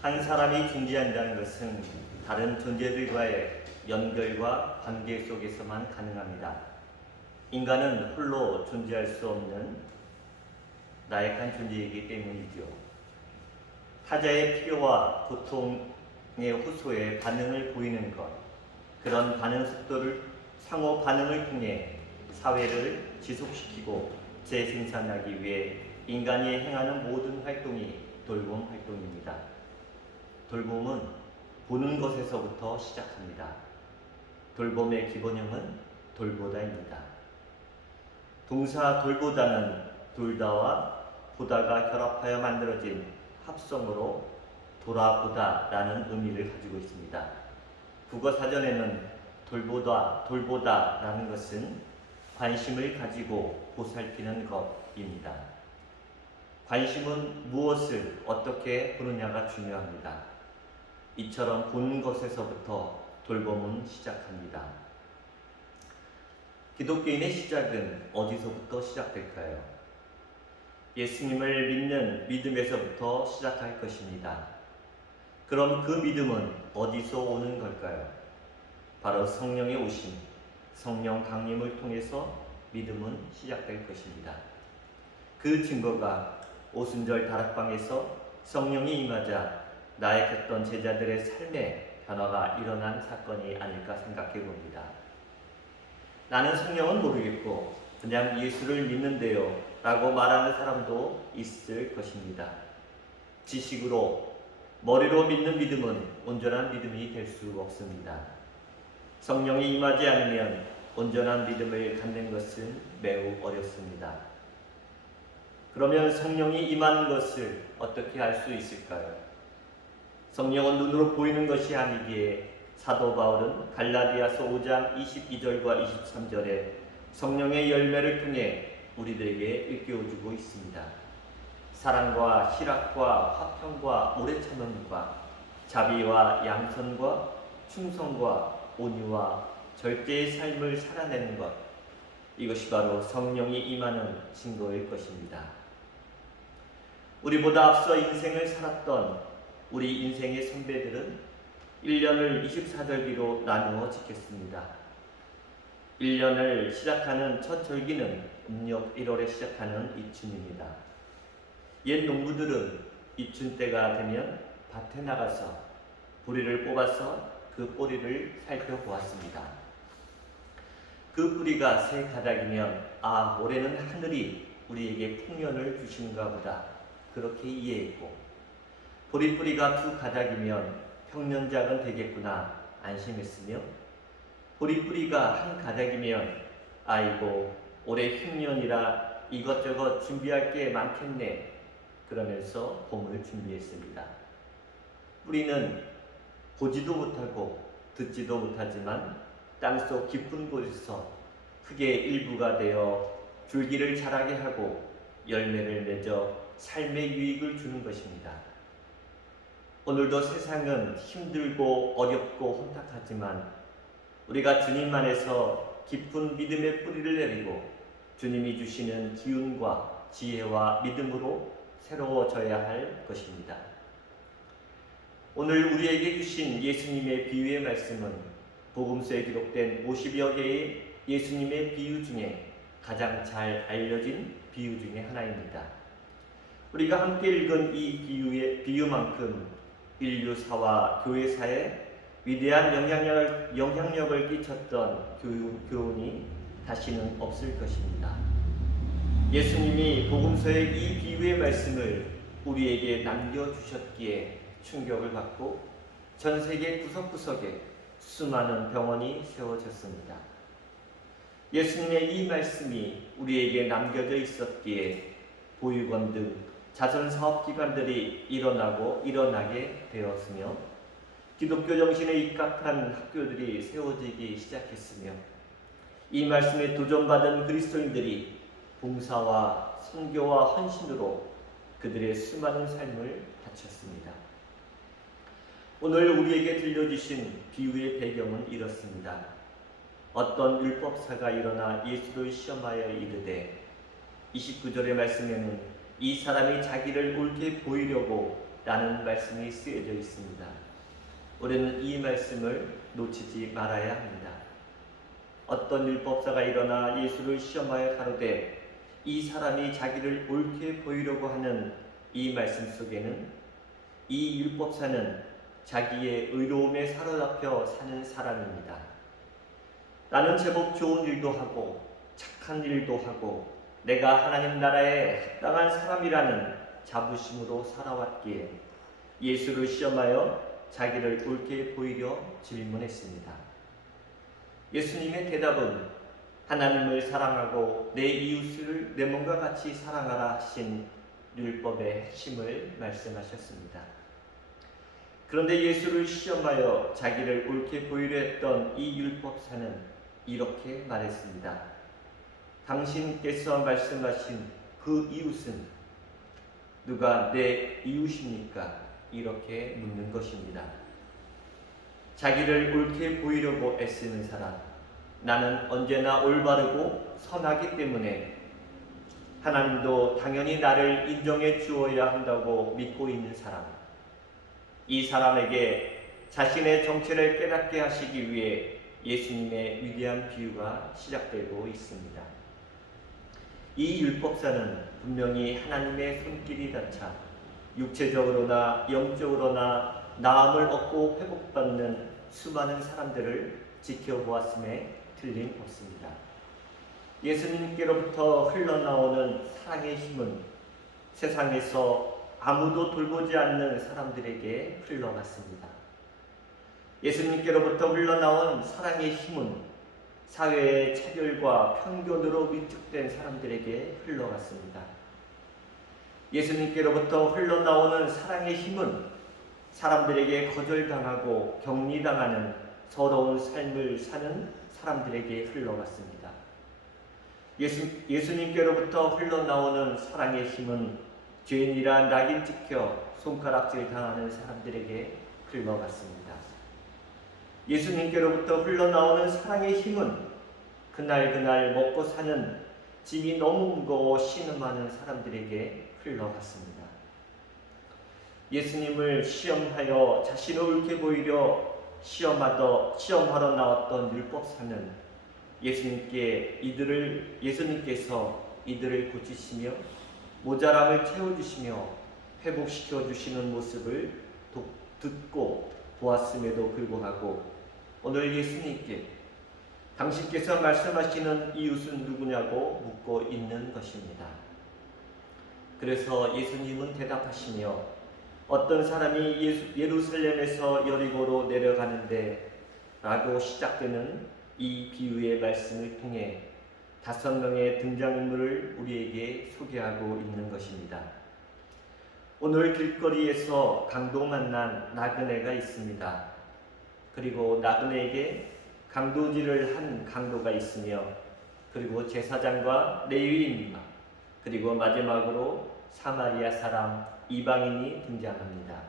한 사람이 존재한다는 것은 다른 존재들과의 연결과 관계 속에서만 가능합니다. 인간은 홀로 존재할 수 없는 나약한 존재이기 때문이죠. 타자의 필요와 고통의 호소에 반응을 보이는 것, 그런 반응 속도를 상호 반응을 통해 사회를 지속시키고 재생산하기 위해 인간이 행하는 모든 활동이 돌봄 활동입니다. 돌봄은 보는 것에서부터 시작합니다. 돌봄의 기본형은 돌보다입니다. 동사 돌보다는 돌다와 보다가 결합하여 만들어진 합성어로 돌아보다라는 의미를 가지고 있습니다. 국어사전에는 돌보다라는 것은 관심을 가지고 보살피는 것입니다. 관심은 무엇을 어떻게 보느냐가 중요합니다. 이처럼 보는 것에서부터 돌봄은 시작합니다. 기독교인의 시작은 어디서부터 시작될까요? 예수님을 믿는 믿음에서부터 시작할 것입니다. 그럼 그 믿음은 어디서 오는 걸까요? 바로 성령의 오심, 성령 강림을 통해서 믿음은 시작될 것입니다. 그 증거가 오순절 다락방에서 성령이 임하자 나약했던 제자들의 삶에 변화가 일어난 사건이 아닐까 생각해 봅니다. 나는 성령은 모르겠고 그냥 예수를 믿는데요 라고 말하는 사람도 있을 것입니다. 지식으로 머리로 믿는 믿음은 온전한 믿음이 될 수 없습니다. 성령이 임하지 않으면 온전한 믿음을 갖는 것은 매우 어렵습니다. 그러면 성령이 임하는 것을 어떻게 알 수 있을까요? 성령은 눈으로 보이는 것이 아니기에 사도 바울은 갈라디아서 5장 22절과 23절에 성령의 열매를 통해 우리들에게 일깨워주고 있습니다. 사랑과 희락과 화평과 오래 참음과 자비와 양선과 충성과 온유와 절제의 삶을 살아내는 것, 이것이 바로 성령이 임하는 증거일 것입니다. 우리보다 앞서 인생을 살았던 우리 인생의 선배들은 1년을 24절기로 나누어 지켰습니다. 1년을 시작하는 첫 절기는 음력 1월에 시작하는 이춘입니다. 옛 농부들은 이춘 때가 되면 밭에 나가서 뿌리를 뽑아서 그 뿌리를 살펴보았습니다. 그 뿌리가 세 가닥이면 올해는 하늘이 우리에게 풍년을 주시는가 보다 그렇게 이해했고, 보리뿌리가 두 가닥이면 평년작은 되겠구나 안심했으며, 보리뿌리가 한 가닥이면 아이고 올해 흉년이라 이것저것 준비할 게 많겠네 그러면서 봄을 준비했습니다. 뿌리는 보지도 못하고 듣지도 못하지만 땅속 깊은 곳에서 흙의 일부가 되어 줄기를 자라게 하고 열매를 맺어 삶의 유익을 주는 것입니다. 오늘도 세상은 힘들고 어렵고 혼탁하지만 우리가 주님 안에서 깊은 믿음의 뿌리를 내리고 주님이 주시는 기운과 지혜와 믿음으로 새로워져야 할 것입니다. 오늘 우리에게 주신 예수님의 비유의 말씀은 복음서에 기록된 50여 개의 예수님의 비유 중에 가장 잘 알려진 비유 중에 하나입니다. 우리가 함께 읽은 이 비유만큼 인류사와 교회사에 위대한 영향력을 끼쳤던 교훈이 다시는 없을 것입니다. 예수님이 복음서의 이 비유의 말씀을 우리에게 남겨주셨기에 충격을 받고 전 세계 구석구석에 수많은 병원이 세워졌습니다. 예수님의 이 말씀이 우리에게 남겨져 있었기에 보육원 등 자선사업기관들이 일어나게 되었으며, 기독교 정신에 입각한 학교들이 세워지기 시작했으며, 이 말씀에 도전받은 그리스도인들이 봉사와 선교와 헌신으로 그들의 수많은 삶을 바쳤습니다. 오늘 우리에게 들려주신 비유의 배경은 이렇습니다. 어떤 율법사가 일어나 예수를 시험하여 이르되, 29절의 말씀에는 이 사람이 자기를 옳게 보이려고 라는 말씀이 쓰여져 있습니다. 우리는 이 말씀을 놓치지 말아야 합니다. 어떤 율법사가 일어나 예수를 시험하여 가로되 이 사람이 자기를 옳게 보이려고 하는 이 말씀 속에는 이 율법사는 자기의 의로움에 사로잡혀 사는 사람입니다. 나는 제법 좋은 일도 하고 착한 일도 하고 내가 하나님 나라에 합당한 사람이라는 자부심으로 살아왔기에 예수를 시험하여 자기를 옳게 보이려 질문했습니다. 예수님의 대답은 하나님을 사랑하고 내 이웃을 내 몸과 같이 사랑하라 하신 율법의 핵심을 말씀하셨습니다. 그런데 예수를 시험하여 자기를 옳게 보이려 했던 이 율법사는 이렇게 말했습니다. 당신께서 말씀하신 그 이웃은 누가 내 이웃입니까? 이렇게 묻는 것입니다. 자기를 옳게 보이려고 애쓰는 사람, 나는 언제나 올바르고 선하기 때문에 하나님도 당연히 나를 인정해 주어야 한다고 믿고 있는 사람, 이 사람에게 자신의 정체를 깨닫게 하시기 위해 예수님의 위대한 비유가 시작되고 있습니다. 이 율법사는 분명히 하나님의 손길이 닿자 육체적으로나 영적으로나 나음을 얻고 회복받는 수많은 사람들을 지켜보았음에 틀림없습니다. 예수님께로부터 흘러나오는 사랑의 힘은 세상에서 아무도 돌보지 않는 사람들에게 흘러갔습니다. 예수님께로부터 흘러나온 사랑의 힘은 사회의 차별과 편견으로 위축된 사람들에게 흘러갔습니다. 예수님께로부터 흘러나오는 사랑의 힘은 사람들에게 거절당하고 격리당하는 서러운 삶을 사는 사람들에게 흘러갔습니다. 예수님께로부터 흘러나오는 사랑의 힘은 죄인이라 낙인 찍혀 손가락질 당하는 사람들에게 흘러갔습니다. 예수님께로부터 흘러나오는 사랑의 힘은 그날 먹고 사는 짐이 너무 무거워 신음하는 사람들에게 흘러갔습니다. 예수님을 시험하여 자신을 옳게 보이려 시험하러 나왔던 율법사는 예수님께서 이들을 고치시며 모자람을 채워주시며 회복시켜 주시는 모습을 듣고 보았음에도 불구하고 오늘 예수님께 당신께서 말씀하시는 이웃은 누구냐고 묻고 있는 것입니다. 그래서 예수님은 대답하시며 어떤 사람이 예루살렘에서 여리고로 내려가는데 라고 시작되는 이 비유의 말씀을 통해 5명의 등장인물을 우리에게 소개하고 있는 것입니다. 오늘 길거리에서 강도 만난 나그네가 있습니다. 그리고 나그네에게 강도질을 한 강도가 있으며 그리고 제사장과 레위인 그리고 마지막으로 사마리아 사람 이방인이 등장합니다.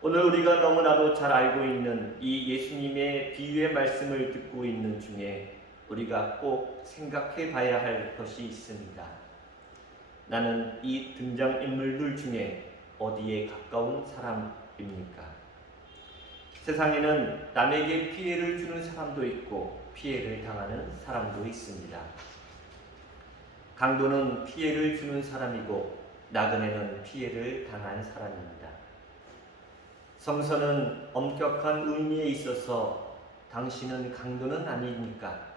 오늘 우리가 너무나도 잘 알고 있는 이 예수님의 비유의 말씀을 듣고 있는 중에 우리가 꼭 생각해 봐야 할 것이 있습니다. 나는 이 등장인물들 중에 어디에 가까운 사람입니까? 세상에는 남에게 피해를 주는 사람도 있고 피해를 당하는 사람도 있습니다. 강도는 피해를 주는 사람이고 나그네는 피해를 당한 사람입니다. 성서는 엄격한 의미에 있어서 당신은 강도는 아닙니까?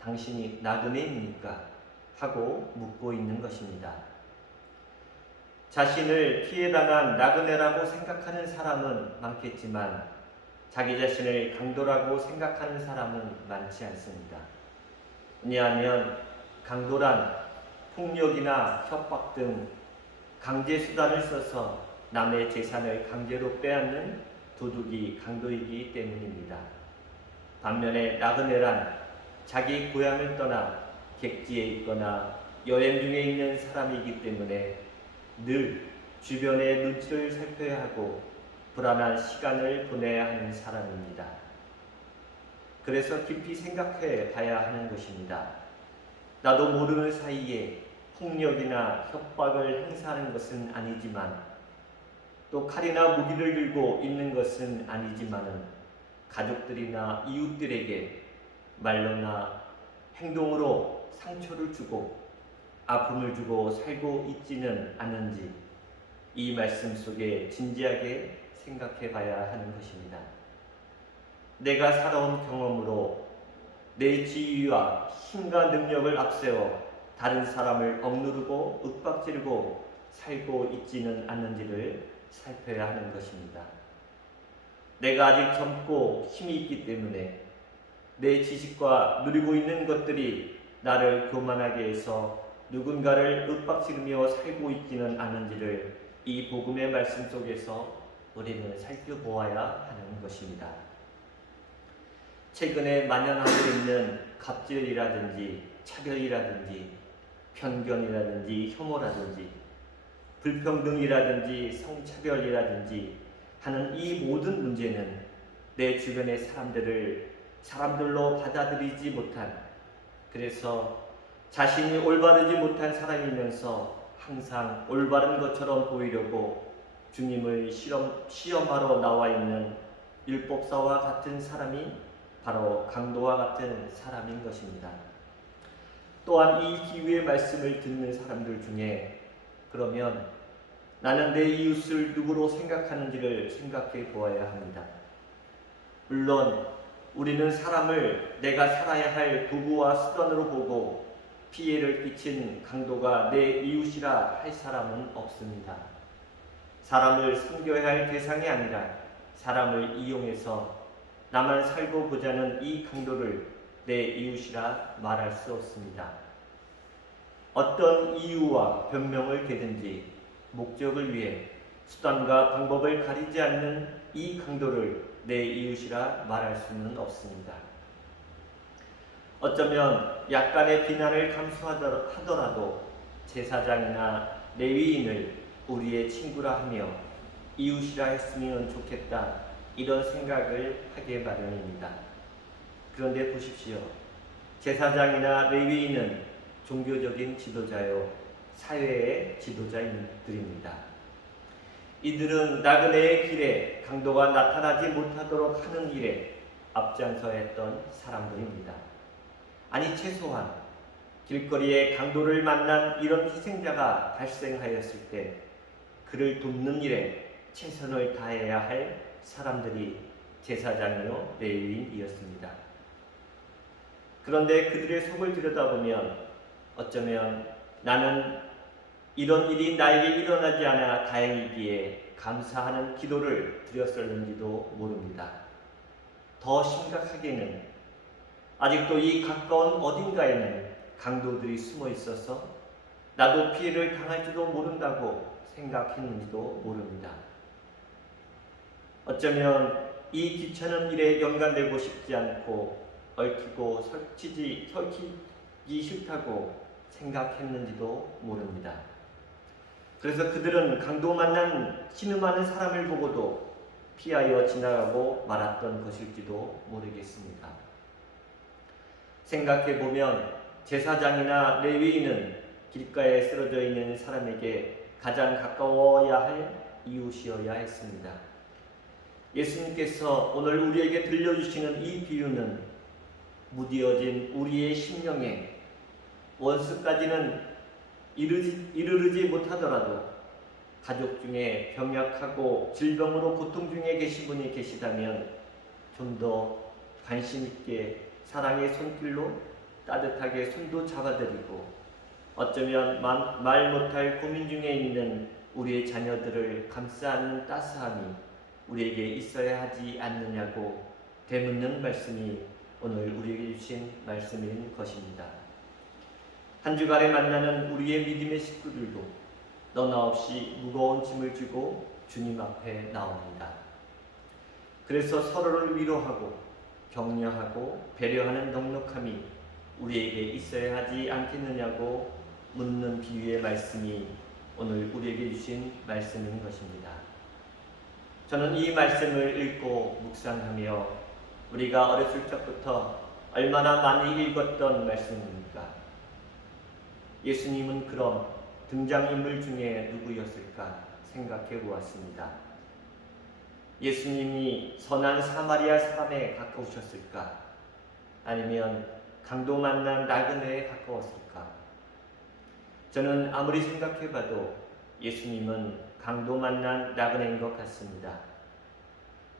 당신이 나그네입니까? 하고 묻고 있는 것입니다. 자신을 피해당한 나그네라고 생각하는 사람은 많겠지만 자기 자신을 강도라고 생각하는 사람은 많지 않습니다. 왜냐하면 강도란 폭력이나 협박 등 강제 수단을 써서 남의 재산을 강제로 빼앗는 도둑이 강도이기 때문입니다. 반면에 나그네란 자기 고향을 떠나 객지에 있거나 여행 중에 있는 사람이기 때문에 늘 주변의 눈치를 살펴야 하고 불안한 시간을 보내야 하는 사람입니다. 그래서 깊이 생각해 봐야 하는 것입니다. 나도 모르는 사이에 폭력이나 협박을 행사하는 것은 아니지만 또 칼이나 무기를 들고 있는 것은 아니지만은 가족들이나 이웃들에게 말로나 행동으로 상처를 주고 아픔을 주고 살고 있지는 않은지 이 말씀 속에 진지하게 생각해 봐야 하는 것입니다. 내가 살아온 경험으로 내 지위와 힘과 능력을 앞세워 다른 사람을 억누르고 윽박지르고 살고 있지는 않는지를 살펴야 하는 것입니다. 내가 아직 젊고 힘이 있기 때문에 내 지식과 누리고 있는 것들이 나를 교만하게 해서 누군가를 윽박지르며 살고 있지는 않은지를 이 복음의 말씀 속에서 우리는 살펴보아야 하는 것입니다. 최근에 만연하고 있는 갑질이라든지 차별이라든지 편견이라든지 혐오라든지 불평등이라든지 성차별이라든지 하는 이 모든 문제는 내 주변의 사람들로 받아들이지 못한, 그래서 자신이 올바르지 못한 사람이면서 항상 올바른 것처럼 보이려고 주님을 시험하러 나와 있는 율법사와 같은 사람이 바로 강도와 같은 사람인 것입니다. 또한 이 비유의 말씀을 듣는 사람들 중에 그러면 나는 내 이웃을 누구로 생각하는지를 생각해 보아야 합니다. 물론 우리는 사람을 내가 살아야 할 도구와 수단으로 보고 피해를 끼친 강도가 내 이웃이라 할 사람은 없습니다. 사람을 섬겨야 할 대상이 아니라 사람을 이용해서 나만 살고 보자는 이 강도를 내 이웃이라 말할 수 없습니다. 어떤 이유와 변명을 대든지 목적을 위해 수단과 방법을 가리지 않는 이 강도를 내 이웃이라 말할 수는 없습니다. 어쩌면 약간의 비난을 감수하더라도 제사장이나 레위인을 우리의 친구라 하며 이웃이라 했으면 좋겠다, 이런 생각을 하게 마련입니다. 그런데 보십시오. 제사장이나 레위인은 종교적인 지도자요, 사회의 지도자들입니다. 이들은 나그네의 길에 강도가 나타나지 못하도록 하는 일에 앞장서 했던 사람들입니다. 아니 최소한 길거리에 강도를 만난 이런 희생자가 발생하였을 때 그를 돕는 일에 최선을 다해야 할 사람들이 제사장이요 레위인이었습니다. 그런데 그들의 속을 들여다보면 어쩌면 나는 이런 일이 나에게 일어나지 않아 다행이기에 감사하는 기도를 드렸었는지도 모릅니다. 더 심각하게는 아직도 이 가까운 어딘가에는 강도들이 숨어 있어서 나도 피해를 당할지도 모른다고 생각했는지도 모릅니다. 어쩌면 이 귀찮은 일에 연관되고 싶지 않고 얽히고 설키기 싫다고 생각했는지도 모릅니다. 그래서 그들은 강도 만난 신음하는 사람을 보고도 피하여 지나가고 말았던 것일지도 모르겠습니다. 생각해보면 제사장이나 레위인은 길가에 쓰러져 있는 사람에게 가장 가까워야 할 이웃이어야 했습니다. 예수님께서 오늘 우리에게 들려주시는 이 비유는 무디어진 우리의 심령에 원수까지는 이르르지 못하더라도 가족 중에 병약하고 질병으로 고통 중에 계신 분이 계시다면 좀 더 관심 있게 사랑의 손길로 따뜻하게 손도 잡아드리고 어쩌면 말 못할 고민 중에 있는 우리의 자녀들을 감싸는 따스함이 우리에게 있어야 하지 않느냐고 되묻는 말씀이 오늘 우리에게 주신 말씀인 것입니다. 한 주간에 만나는 우리의 믿음의 식구들도 너나 없이 무거운 짐을 지고 주님 앞에 나옵니다. 그래서 서로를 위로하고 격려하고 배려하는 넉넉함이 우리에게 있어야 하지 않겠느냐고 묻는 비유의 말씀이 오늘 우리에게 주신 말씀인 것입니다. 저는 이 말씀을 읽고 묵상하며 우리가 어렸을 적부터 얼마나 많이 읽었던 말씀입니까? 예수님은 그럼 등장인물 중에 누구였을까 생각해 보았습니다. 예수님이 선한 사마리아 사람에 가까우셨을까? 아니면 강도 만난 나그네에 가까웠을까? 저는 아무리 생각해봐도 예수님은 강도 만난 나그네인 것 같습니다.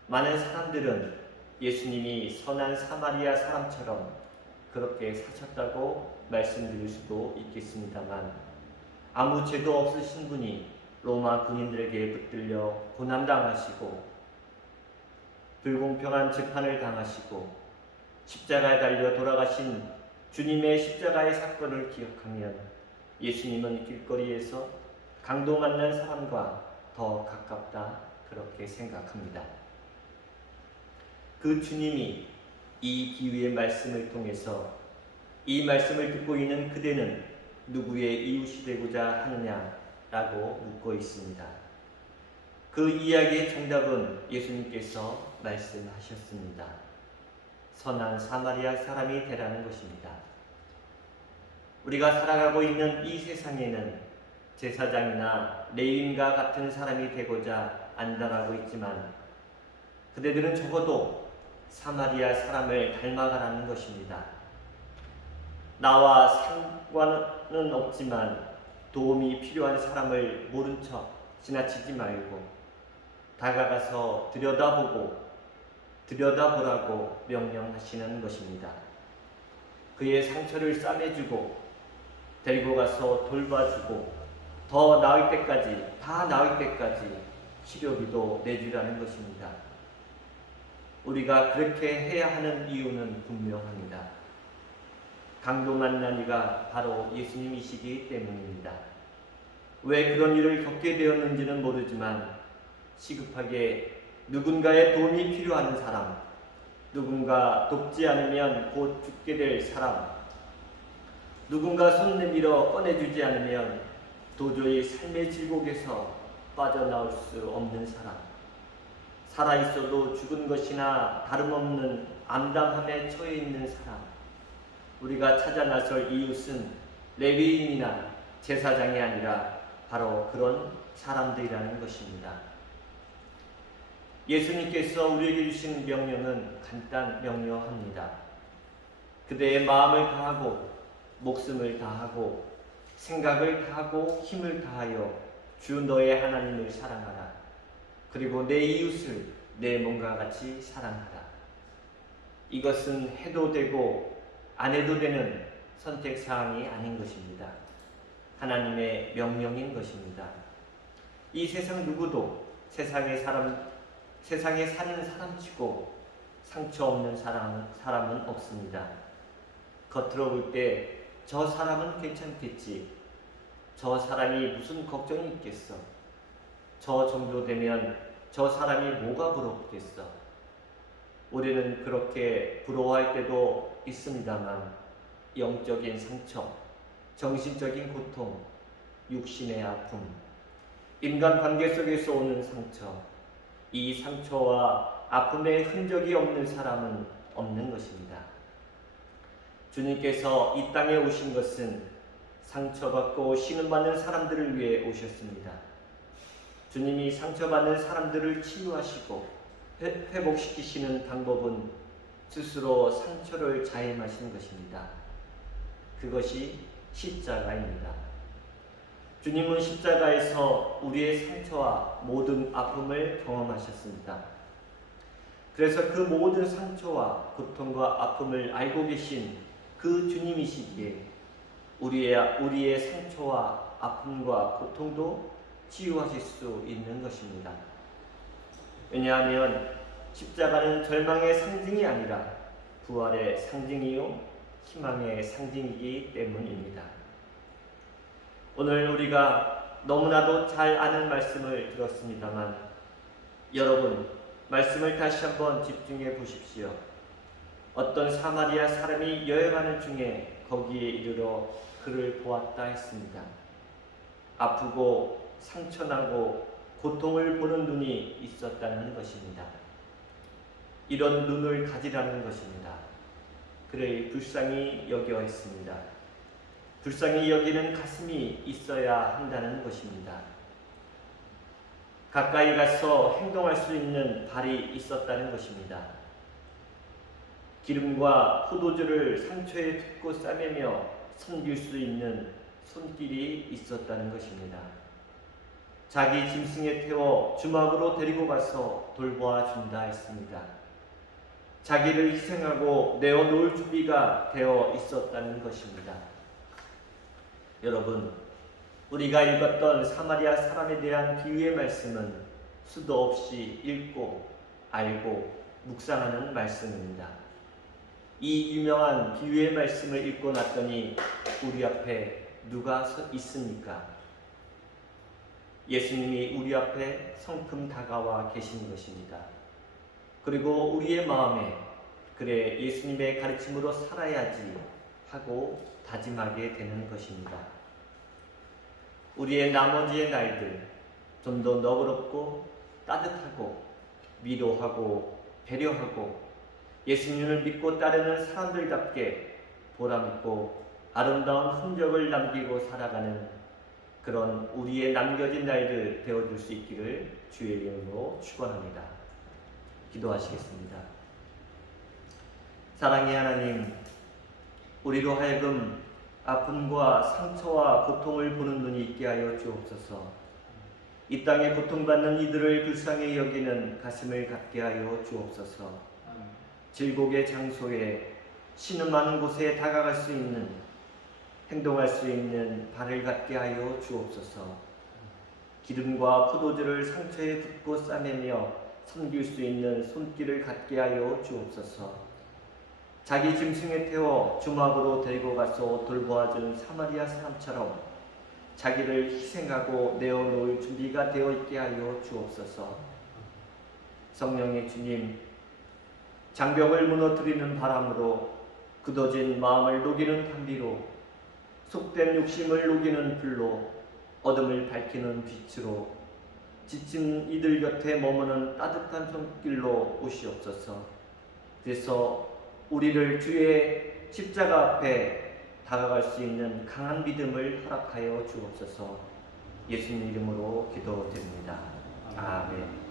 많은 사람들은 예수님이 선한 사마리아 사람처럼 그렇게 사셨다고 말씀드릴 수도 있겠습니다만, 아무 죄도 없으신 분이 로마 군인들에게 붙들려 고난당하시고 불공평한 재판을 당하시고 십자가에 달려 돌아가신 주님의 십자가의 사건을 기억하면 예수님은 길거리에서 강도 만난 사람과 더 가깝다, 그렇게 생각합니다. 그 주님이 이 비유의 말씀을 통해서 이 말씀을 듣고 있는 그대는 누구의 이웃이 되고자 하느냐라고 묻고 있습니다. 그 이야기의 정답은 예수님께서 말씀하셨습니다. 선한 사마리아 사람이 되라는 것입니다. 우리가 살아가고 있는 이 세상에는 제사장이나 레위인과 같은 사람이 되고자 안달하고 있지만, 그대들은 적어도 사마리아 사람을 닮아가라는 것입니다. 나와 상관은 없지만 도움이 필요한 사람을 모른 척 지나치지 말고 다가가서 들여다보라고 명령하시는 것입니다. 그의 상처를 싸매주고 데리고 가서 돌봐주고 다 나을 때까지 치료비도 내주라는 것입니다. 우리가 그렇게 해야 하는 이유는 분명합니다. 강도 만난 이가 바로 예수님이시기 때문입니다. 왜 그런 일을 겪게 되었는지는 모르지만 시급하게 누군가의 도움이 필요한 사람, 누군가 돕지 않으면 곧 죽게 될 사람, 누군가 손 내밀어 꺼내주지 않으면 도저히 삶의 질곡에서 빠져나올 수 없는 사람, 살아있어도 죽은 것이나 다름없는 암담함에 처해 있는 사람, 우리가 찾아 나설 이웃은 레위인이나 제사장이 아니라 바로 그런 사람들이라는 것입니다. 예수님께서 우리에게 주신 명령은 간단 명료합니다. 그대의 마음을 다하고 목숨을 다하고 생각을 다하고 힘을 다하여 주 너의 하나님을 사랑하라. 그리고 내 이웃을 내 몸과 같이 사랑하라. 이것은 해도 되고 안 해도 되는 선택사항이 아닌 것입니다. 하나님의 명령인 것입니다. 이 세상 누구도 세상에 사는 사람치고 상처 없는 사람은 없습니다. 겉으로 볼 때 저 사람은 괜찮겠지, 저 사람이 무슨 걱정이 있겠어, 저 정도 되면 저 사람이 뭐가 부럽겠어. 우리는 그렇게 부러워할 때도 있습니다만, 영적인 상처, 정신적인 고통, 육신의 아픔, 인간관계 속에서 오는 상처, 이 상처와 아픔의 흔적이 없는 사람은 없는 것입니다. 주님께서 이 땅에 오신 것은 상처받고 신음받는 사람들을 위해 오셨습니다. 주님이 상처받는 사람들을 치유하시고 회복시키시는 방법은 스스로 상처를 자임하신 것입니다. 그것이 십자가입니다. 주님은 십자가에서 우리의 상처와 모든 아픔을 경험하셨습니다. 그래서 그 모든 상처와 고통과 아픔을 알고 계신 그 주님이시기에 우리의 상처와 아픔과 고통도 치유하실 수 있는 것입니다. 왜냐하면 십자가는 절망의 상징이 아니라 부활의 상징이요 희망의 상징이기 때문입니다. 오늘 우리가 너무나도 잘 아는 말씀을 들었습니다만, 여러분 말씀을 다시 한번 집중해 보십시오. 어떤 사마리아 사람이 여행하는 중에 거기에 이르러 그를 보았다 했습니다. 아프고 상처나고 고통을 보는 눈이 있었다는 것입니다. 이런 눈을 가지라는 것입니다. 그를 불쌍히 여겨 했습니다. 불쌍히 여기는 가슴이 있어야 한다는 것입니다. 가까이 가서 행동할 수 있는 발이 있었다는 것입니다. 기름과 포도주를 상처에 붓고 싸매며 섬길 수 있는 손길이 있었다는 것입니다. 자기 짐승에 태워 주막으로 데리고 가서 돌보아 준다 했습니다. 자기를 희생하고 내어놓을 준비가 되어 있었다는 것입니다. 여러분, 우리가 읽었던 사마리아 사람에 대한 비유의 말씀은 수도 없이 읽고 알고 묵상하는 말씀입니다. 이 유명한 비유의 말씀을 읽고 났더니 우리 앞에 누가 서 있습니까? 예수님이 우리 앞에 성큼 다가와 계신 것입니다. 그리고 우리의 마음에 그래 예수님의 가르침으로 살아야지 하고 다짐하게 되는 것입니다. 우리의 나머지의 날들 좀 더 너그럽고 따뜻하고 위로하고 배려하고 예수님을 믿고 따르는 사람들답게 보람있고 아름다운 흔적을 남기고 살아가는 그런 우리의 남겨진 날들 되어줄 수 있기를 주의 이름으로 축원합니다. 기도하시겠습니다. 사랑의 하나님, 우리로 하여금 아픔과 상처와 고통을 보는 눈이 있게 하여 주옵소서. 이 땅에 고통받는 이들을 불쌍히 여기는 가슴을 갖게 하여 주옵소서. 질곡의 장소에 신음하는 곳에 다가갈 수 있는 행동할 수 있는 발을 갖게 하여 주옵소서. 기름과 포도주를 상처에 붓고 싸매며 섬길 수 있는 손길을 갖게 하여 주옵소서. 자기 짐승에 태워 주막으로 데리고 가서 돌보아준 사마리아 사람처럼 자기를 희생하고 내어놓을 준비가 되어 있게 하여 주옵소서. 성령의 주님, 장벽을 무너뜨리는 바람으로 굳어진 마음을 녹이는 단비로 속된 욕심을 녹이는 불로 어둠을 밝히는 빛으로 지친 이들 곁에 머무는 따뜻한 손길로 오시옵소서. 그래서 우리를 주의 십자가 앞에 다가갈 수 있는 강한 믿음을 허락하여 주옵소서. 예수님 이름으로 기도드립니다. 아멘.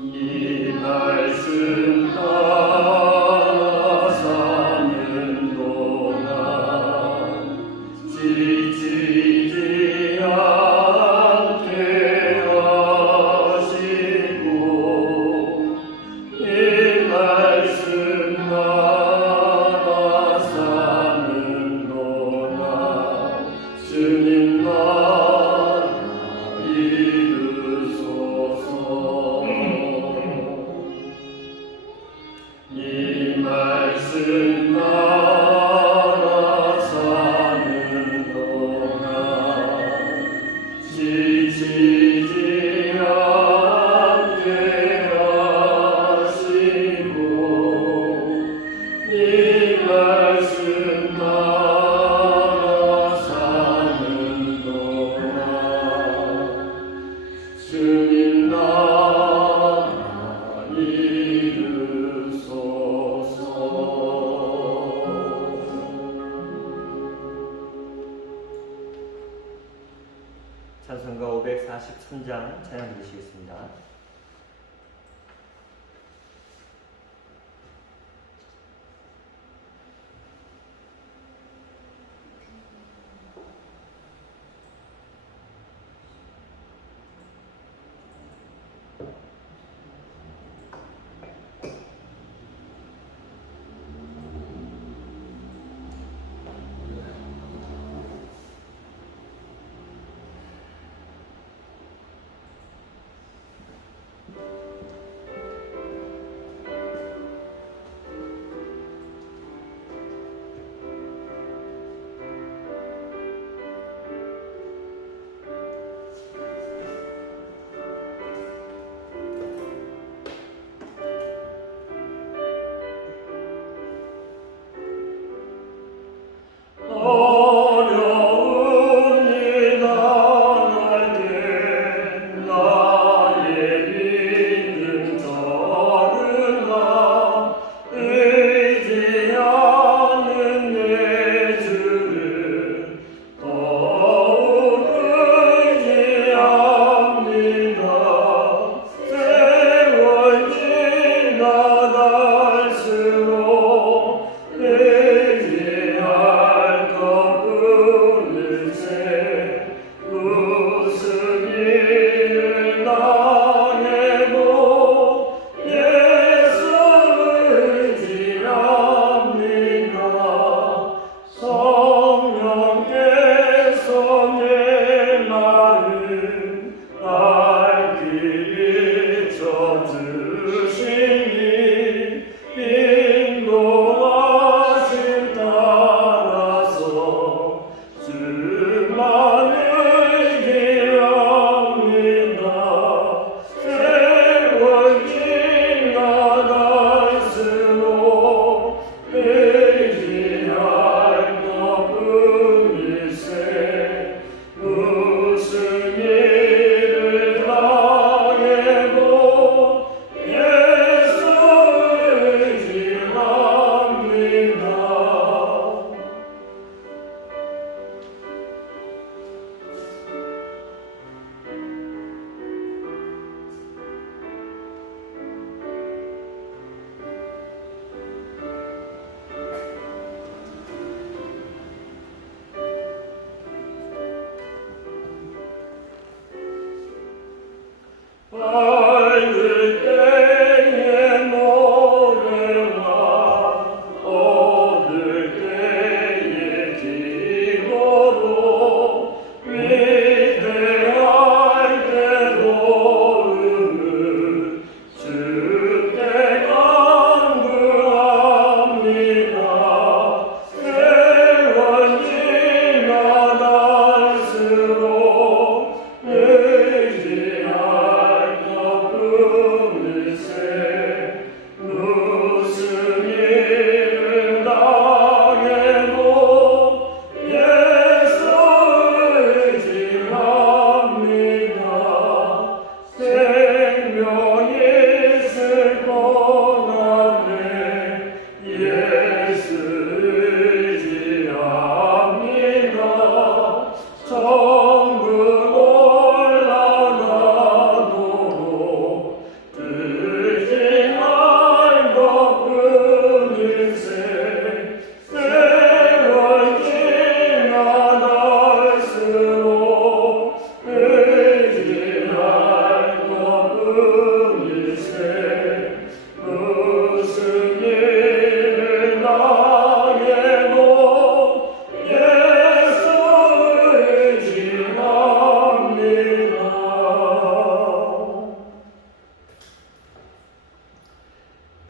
이 말씀 따라 사는 동안 지치지 않게 하시고 이 말씀 따라 사는 동안 주님 나라 이루소서. 이 말씀 따라 사는 동안 지치지 않게 하시고 이 말씀 따라 사는 동안 주님 나라 이루소서. 찬송가 543장 찬양 드리시겠습니다. 밝을 때의 노래와 어두울 때의 기도로 위대할 때로는 주께 간구합니다. 세월 지나갈수록 의지할 것뿐일세. 무슨 일을 당해도 예수 의지합니다. 생명이 있을 동안에 예수 의지합니다. 천국 올라가도록 의지할 것뿐일세. 세월 지나갈수록 의지할 것뿐일세. 무슨 일을 당해도 예수 의지합니다.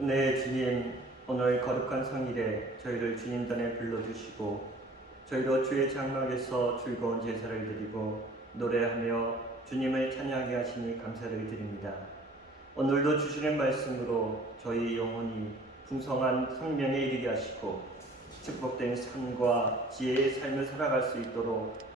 네, 주님, 오늘 거룩한 성일에 저희를 주님단에 불러주시고 저희도 주의 장막에서 즐거운 제사를 드리고 노래하며 주님을 찬양하게 하시니 감사를 드립니다. 오늘도 주시는 말씀으로 저희 영혼이 풍성한 성령에 이르게 하시고 축복된 삶과 지혜의 삶을 살아갈 수 있도록